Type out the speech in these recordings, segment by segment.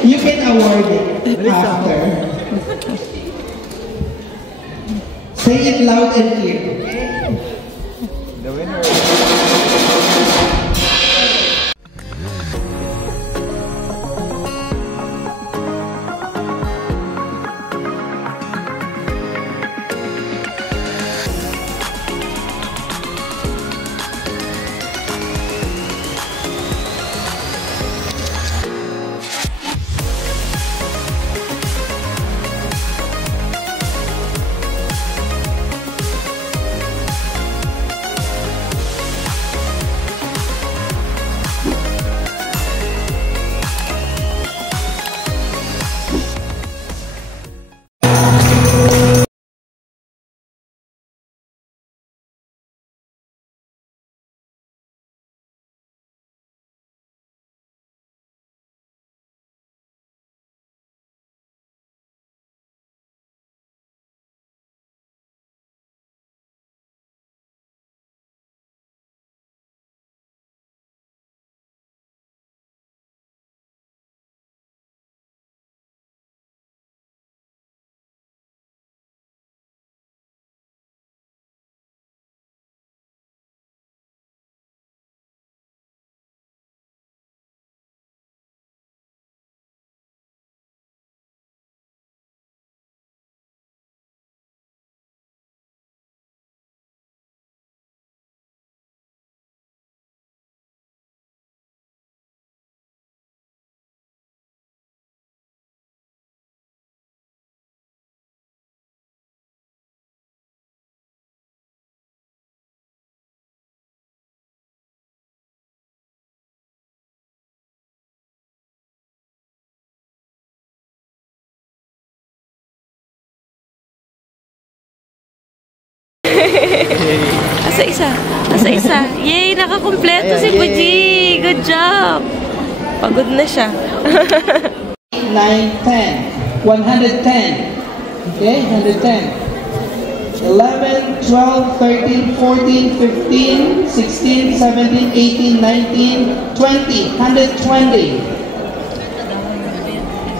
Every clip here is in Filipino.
You can award it after. Say it loud and clear. The winner. Asa isa? Asa isa? Yay! Nakakumpleto si Buji! Good job! Pagod na siya. 9, 10. 110. Okay? 110. 11, 12, 13, 14, 15, 16, 17, 18, 19, 20. 120.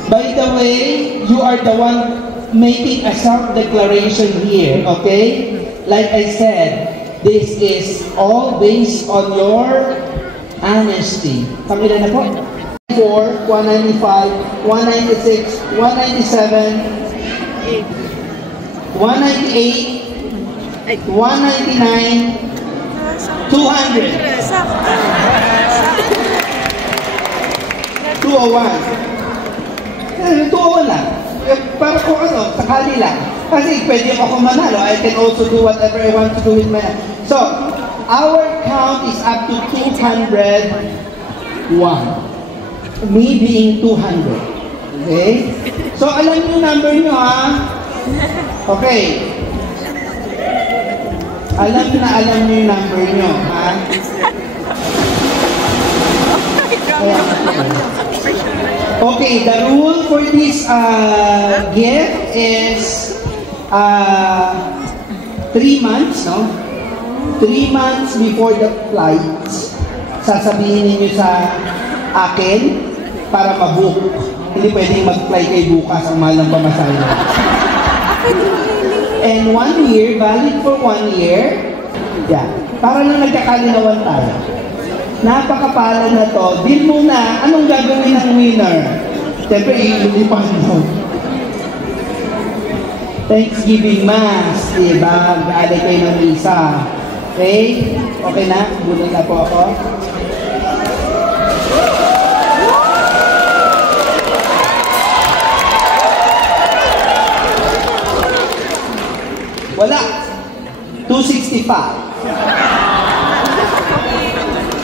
By the way, you are the one making a self-declaration here, okay? Like I said, this is all based on your honesty. Pamila na po? 194, 195, 196, 197, 198, 199, 200. 201. 201 lang. Para kung ano, sakali lang. Kasi pwede ako manalo. I can also do whatever I want to do with my... So, our count is up to 201. Me being 200. Okay? So, alam niyo number niyo, ha? Okay. Alam niyo yung number niyo, ha? Okay, the rule for this gift is 3 months, no? 3 months before the flight, sasabihin niyo sa akin para mabook. Hindi pwedeng mag-fly kayo bukas, ang mahal ng pamasahe. And 1 year, valid for 1 year. Yeah. Para lang nagkakalinawan tayo. Napakapala na to. Deal muna, anong gagawin ng winner? Siyempre, ilulipan mo. Thanksgiving Mass, diba? Mag-alay kayo ng isa. Okay? Okay na? Bunod na po ako. Wala. 265.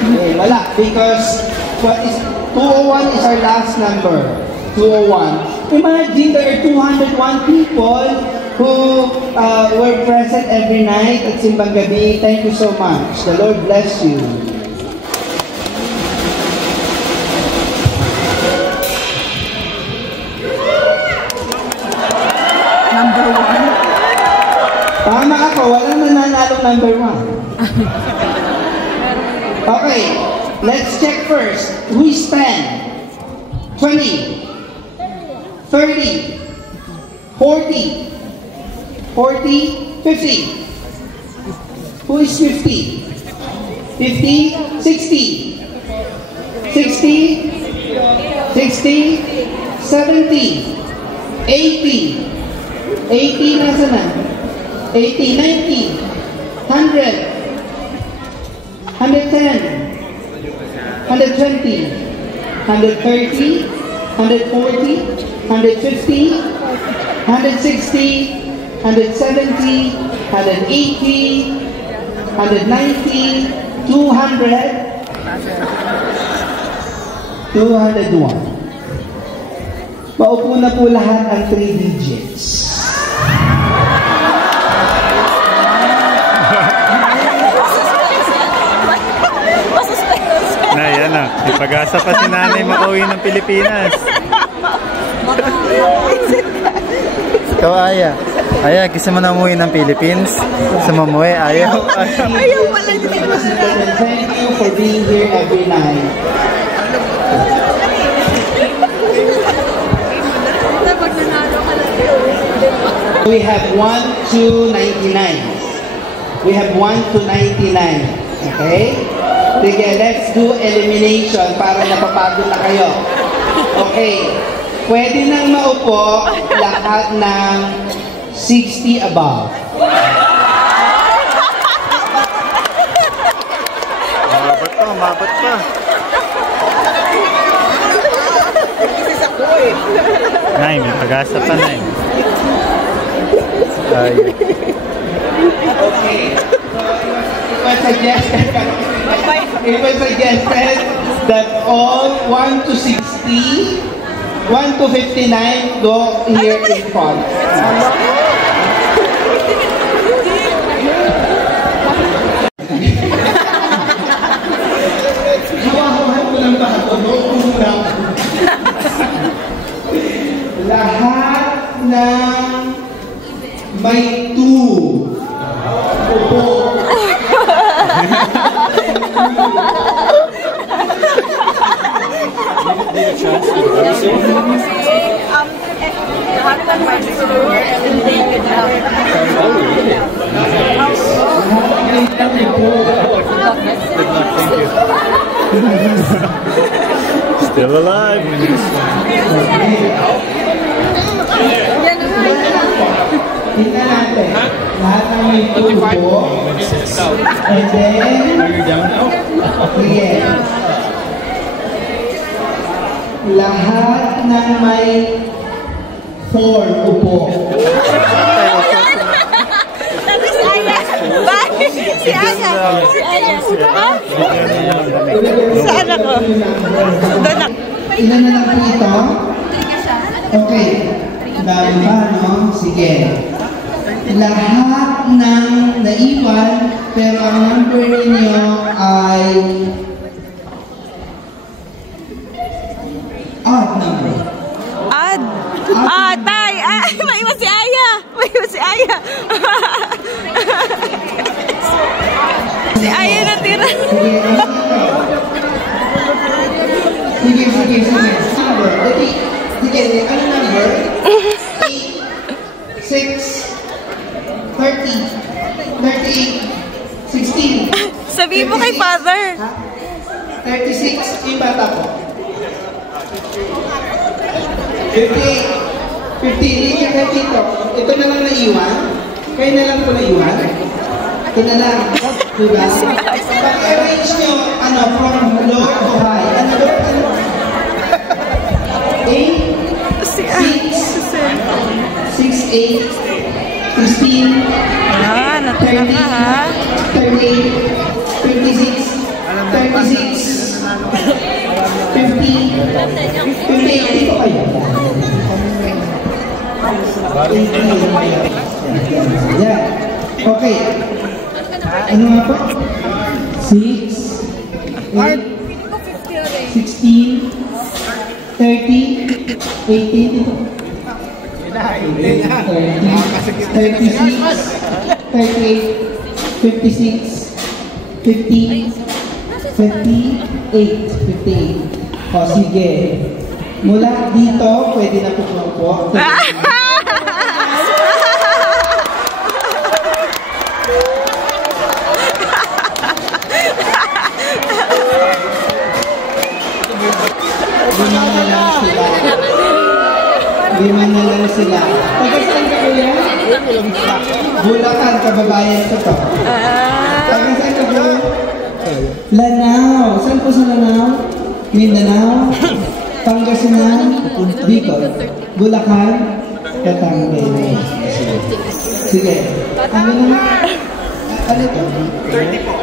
Okay, wala. Because what is 201 is our last number. 201. Imagine there are 201 people who were present every night at Simbang Gabi. Thank you so much. The Lord bless you. Number 1. Tama ako. Walang nananalong number 1. Okay, let's check first. Who is 10? 20, 30, 40, 40, 50. Who is 50? 50, 60, 60, 60, 70, 80, 80 nasa na? 80, 90, 100, 110, 120, 130, 140, 150, 160, 170, 180, 190, 200, 201. Maupo na po lahat ang 3 digits. Na, yan na. May pag-asa pa si nanay makauwi ng Pilipinas. Ikaw, Aya. Aya, gusto mo na umuwi ng Philippines? Sa mamuwi, ayaw. Ayaw pala dito. Thank you for being here every night. We have 1 to 99. We have 1 to 99. Okay? Sige, let's do elimination para napapagod na kayo. Okay. Pwede nang maupo lahat ng 60 above. Mabat pa. Nay, may pag-asa pa, Nay. Okay. So it was suggested that all 1 to 60, 1 to 59 go here in front. Lahat ng may 2 upo. Still alive. Tingnan natin. Lahat ng may tubo. And then, yes. Lahat ng may 4 upo. Sabi si Aya. Bye. Si Aya. Si Aya. Saan ako? Doon ako. Ilan na lang po ito? Okay. Dami ba, no? Sige. Lahat ng naiwan, pero ang number ninyo ay odd number. Odd. Odd. Bye. Ay, maiwan si Aya. Maiwan si Aya. Si Aya natira. Sige, sige, sige. Number. Sige, ano number? 8, 6, 30, 38, 16. Sabihin mo kay Father. 36, yung bata ko. 58, 50, hindi ka dito. Ito na lang naiwan. Kayo na lang po naiwan. Ito na lang. Diba? Pag-arrange nyo, ano, from low to high. Ano ba? 8, 6, 6, 8, 16, Ah, natira ka ha. 38, 56, 36, 50, 58. Dito kayo. Yeah. Okay. Ano nga po? 6, 8, 16, 30, 18, 36, 38, 56, 50, 58, 58. O sige. Mula dito, pwede na po. Lima na lang sila. Taga saan ka kuya? Bulacan, kababayan ko to. Taga saan ka kuya? Lanao. Saan po sa Lanao? Mindanao? Pangasinan? Bicol? Bulacan? Batangas. Sige. Ano naman? Ano ito?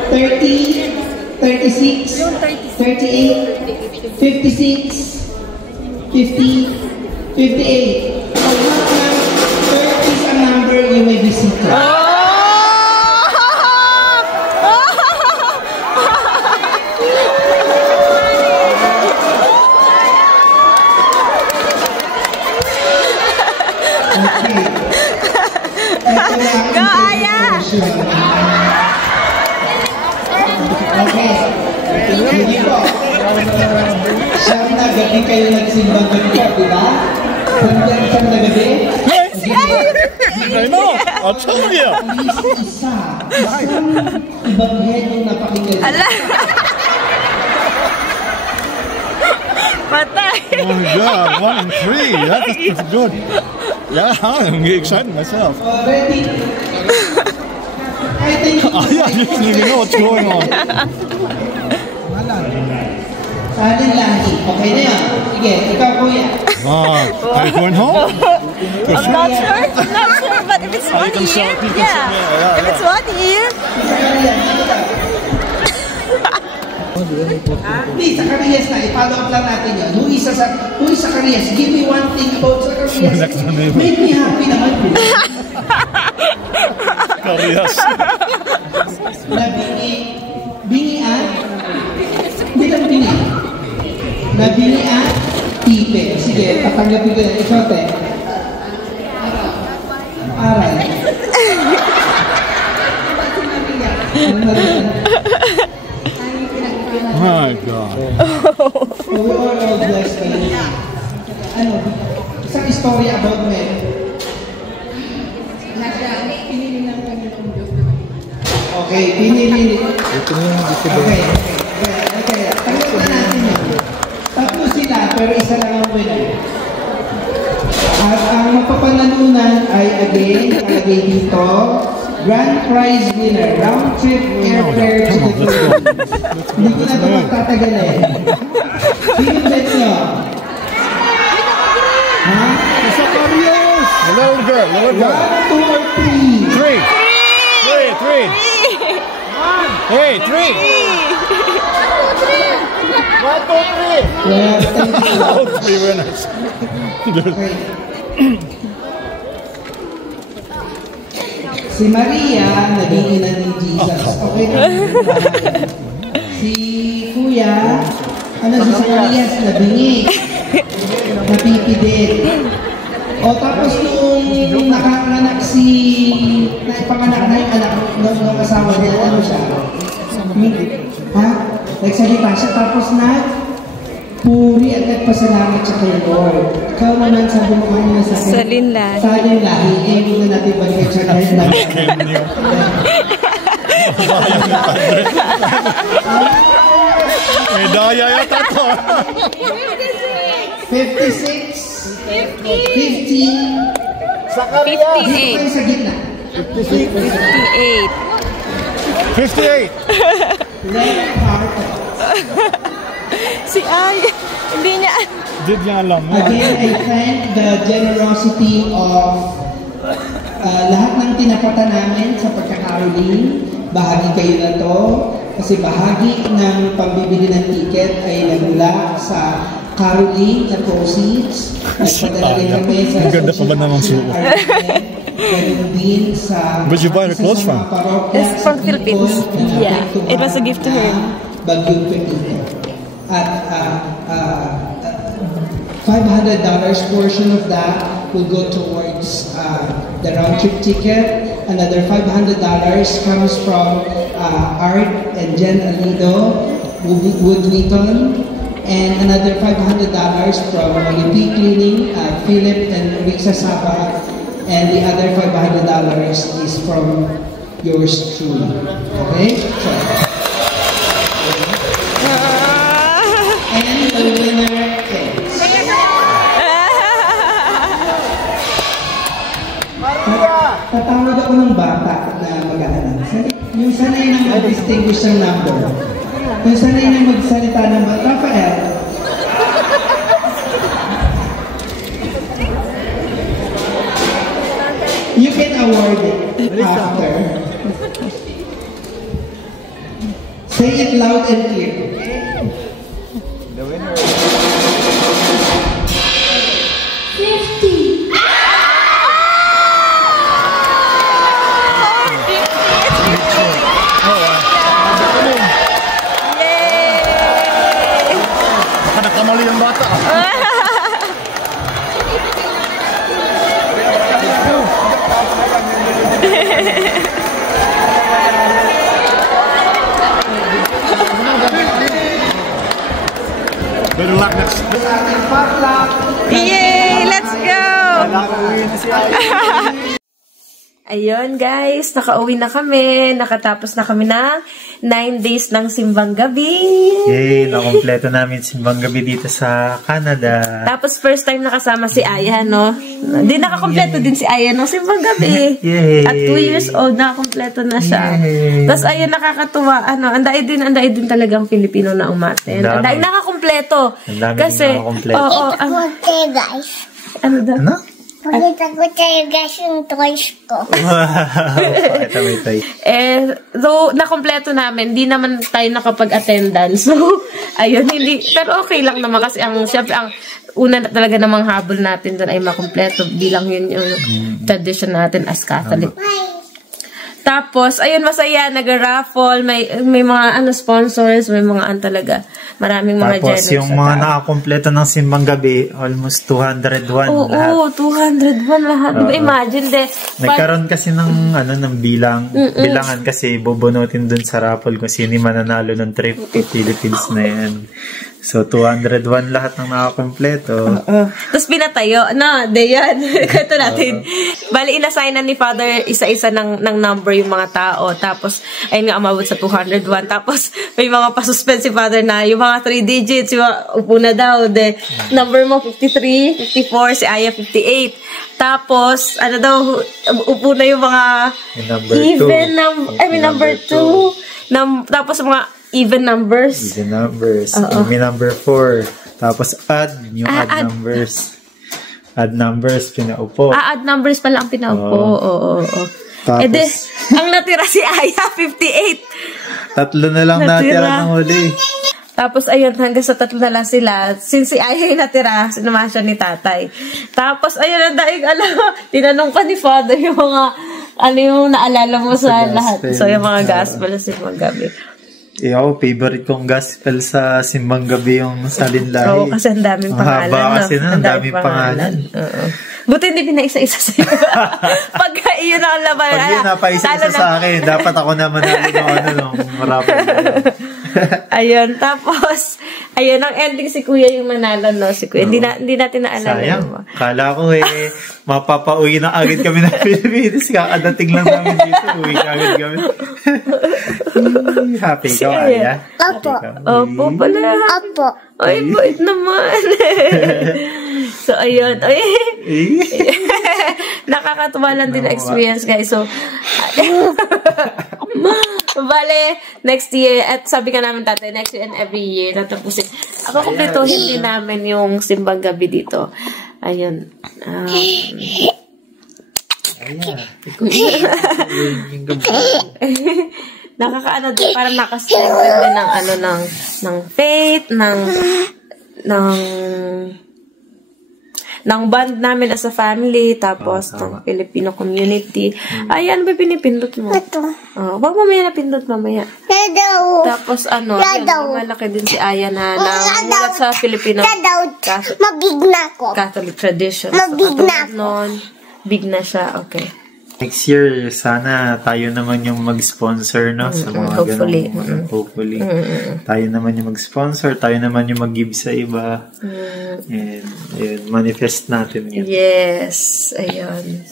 30, 36, 38, 56, 50, 58. Pag ng 30 is a number, you may be seated. Okay. Go, Aya! Okay. Hindi po. Siyam na gabi kayo nagsimbang ganito, di ba? Siyam na gabi? I know. I'll tell you. Isang ibanghen yung napakinggan. Ala! Patay! Oh my God, 1 and 3. That's good. Yeah, I'm excited myself. Ready? I think Yeah, you don't even know what's going on. Salin lahi. Okay na yan. Sige, ikaw kuya. Are you going home? I'm not sure, but if it's 1 year, yeah. If it's 1 year, Please, Zacarias na. I-follow up lang natin yun. Who is Zacarias? Give me one thing about Zacarias. Make me happy naman po. Zacarias. Bingian? Hindi lang bingi. Nabingian? Pipe. Sige, patanggapin ko yan. Ikaw, te. Aral. My God. So we are all blessed by you. Ano? Isang story about me. Okay, pinili. Okay. Tanggap na natin yun. Tatlo sila, pero isa lang ang winner. At ang mapapanalunan ay again, nakalagay dito, grand prize winner, round trip airfare to the Philippines. Hindi ko na ito magtatagalin. Sino bet nyo? Ha? Zacarias. The little girl. 1, 2, or 3? 3. 3. 1, 2, 3. Well, thank you. All 3 winners. Okay. Si Maria, nabingi na ni Jesus. Okay na. Si Kuya, ano si Zacarias, nabingi. Napipidit. O tapos nung nakanganak naipanganak na yung anak ng asawa niya, ano siya? Ha? Nagsalita siya, tapos puri at nagpasalamat siya kay Lord. Ikaw naman sabi mo kanina sa akin. Salin lahi. Salin lahi. Eh, muna natin balikan siya kahit na. May daya yata to. 56. 50. 58. Dito tayo sa gitna. 58. 58. Left heart. Si Ay, hindi niya. Did niya alam. Again, I thank the generosity of lahat ng tinapatan namin sa pagkakaroling. Bahagi kayo na to. Kasi bahagi ng pambibili ng ticket ay nagmula sa caroling na proceeds. Nagpadala rin kami sa Ang ganda pa ba naman suot? Where'd you buy her clothes from? It's from Philippines. Yeah, it was a gift to her. Bagyong Pepito. At $500 portion of that will go towards the round trip ticket. Another $500 comes from Art and Jen Alido, Wood Wheaton, And another $500 from UP Cleaning, Philip and Rixa Saba. And the other $500 is from yours truly. Okay? So, and the winner is... Tatawag ako ng bata na mag-aaral. Yung sanay na mag-distinguish ng number. Yung sanay na magsalita ng bata. Rafael. You can award it after. Say it loud and clear. The winner. 50. Nagkamali ang bata. Better luck next. Yay! Let's go! Ayun guys, nakauwi na kami. Nakatapos na kami ng 9 days ng simbang gabi. Yay! Nakompleto namin simbang gabi dito sa Canada. Tapos first time nakasama si Aya, no? Di nakakompleto din si Aya ng simbang gabi. Yay! At 2 years old, nakakompleto na siya. Yay! Tapos ayun, nakakatuwa. Anday din talagang Filipino na umaten. Anday nakakompleto. Kasi, oo. Guys. Ano daw? Ano? Pakita ko tayo guys yung toys ko. Pakita mo yung toys. Though nakompleto namin, di naman tayo nakapag-attendance. So, ayun, hindi. Pero okay lang naman kasi syempre, ang una na talaga namang habol natin doon ay makompleto bilang yun yung tradition natin as Catholic. Tapos, ayun, masaya, nag-raffle, may mga sponsors, may mga talaga, maraming mga generous. Tapos, yung mga nakakompleto ng simbang gabi, almost 201 lahat. Oo, 201 lahat. Diba, imagine, nagkaroon kasi ng bilangan kasi bubunutin dun sa raffle kung sino mananalo ng trip to Philippines na yan. So, 201 lahat ng nakakompleto. Tapos pinatayo. No, de yan. Ito natin. Bali, inassignan ni Father isa-isa ng number yung mga tao. Tapos, ayun nga, umabot sa 201. Tapos, may mga pasuspend si Father na yung mga 3 digits, yung upo na daw. De, number mo, 53, 54, si Aya, 58. Tapos, ano daw, upo na yung mga even number 2. Tapos, mga even numbers. Even numbers. May number 4. Tapos add numbers. Add numbers, pinaupo. Add numbers pala ang pinaupo. Oo. Tapos, ang natira si Aya, 58. 3 na lang natira ng huli. Tapos, ayun, hanggang sa 3 na lang sila. Since si Aya yung natira, sinama siya ni tatay. Tapos, ayun, ang daig, tinanong pa ni Father yung mga, yung naalala mo sa lahat. So, yung mga gospel sa mga gabi. Ako, favorite kong gospel sa simbang gabi yung Salinlahi. Oo, kasi ang daming pangalan. Haba kasi na, ang daming pangalan. Buti hindi pinaisa-isa sa'yo. Pagka iyon ang laban. Pag yun napaisa-isa sa akin, dapat ako naman nung marapal. Ayun, tapos, ayun, ang ending si Kuya yung manalo, no? Si Kuya, hindi natin naalala. Sayang, kala ko mapapauwi na agad kami ng Pilipinas. Kakadating lang namin dito, uwi agad kami. Happy ka, Aya? Opo pala. Opo. Ay, bait naman. So, ayun. Nakakatuwa lang din experience, guys. So, bale, next year, at sabi ka namin tatay, next year and every year, tatapusin. Ako kumpletuhin din namin yung simbang gabi dito. Ayun. Nakakaano din, parang nakastrengthen din ng faith, ng band namin as a family, tapos ng Filipino community. Ayan, ba pinipindot mo? Ito. Wag mamaya na pindot mamaya. Tapos malaki din si Aya na namulat sa Filipino Mabig na ko. Catholic tradition. Mabig na ko. Big na siya, okay. Next year, sana tayo naman yung mag-sponsor, no? Sa mga hopefully. ganun. Hopefully. Tayo naman yung mag-sponsor, tayo naman yung mag-give sa iba. And, ayun, manifest natin yun. Yes. Ayun.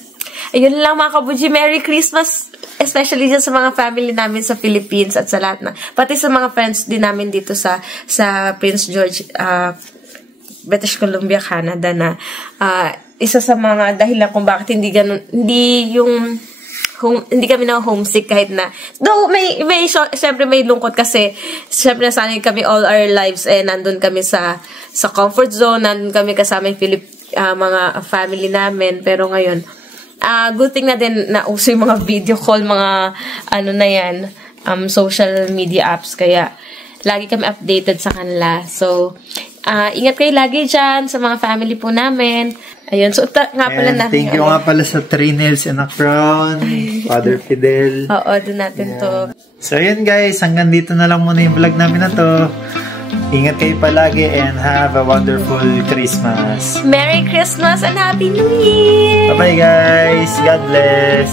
Ayun lang mga kabuji. Merry Christmas! Especially dyan sa mga family namin sa Philippines at sa lahat na. Pati sa mga friends din namin dito sa Prince George, British Columbia, Canada na isa sa mga dahilan kung bakit hindi kami na homesick kahit na though syempre may lungkot kasi syempre nasanay kami all our lives nandun kami sa comfort zone, nandun kami kasama yung mga family namin, pero ngayon good thing na din na uso yung mga video call, mga social media apps, kaya lagi kami updated sa kanila. So ingat kayo lagi dyan sa mga family po namin. Ayun, so nga pala natin. Thank you nga pala sa 3 nails and a crown, Father Fidel. Oo, doon natin to. So ayun guys, hanggang dito na lang muna yung vlog namin na to. Ingat kayo palagi and have a wonderful Christmas. Merry Christmas and Happy New Year! Bye-bye guys! God bless!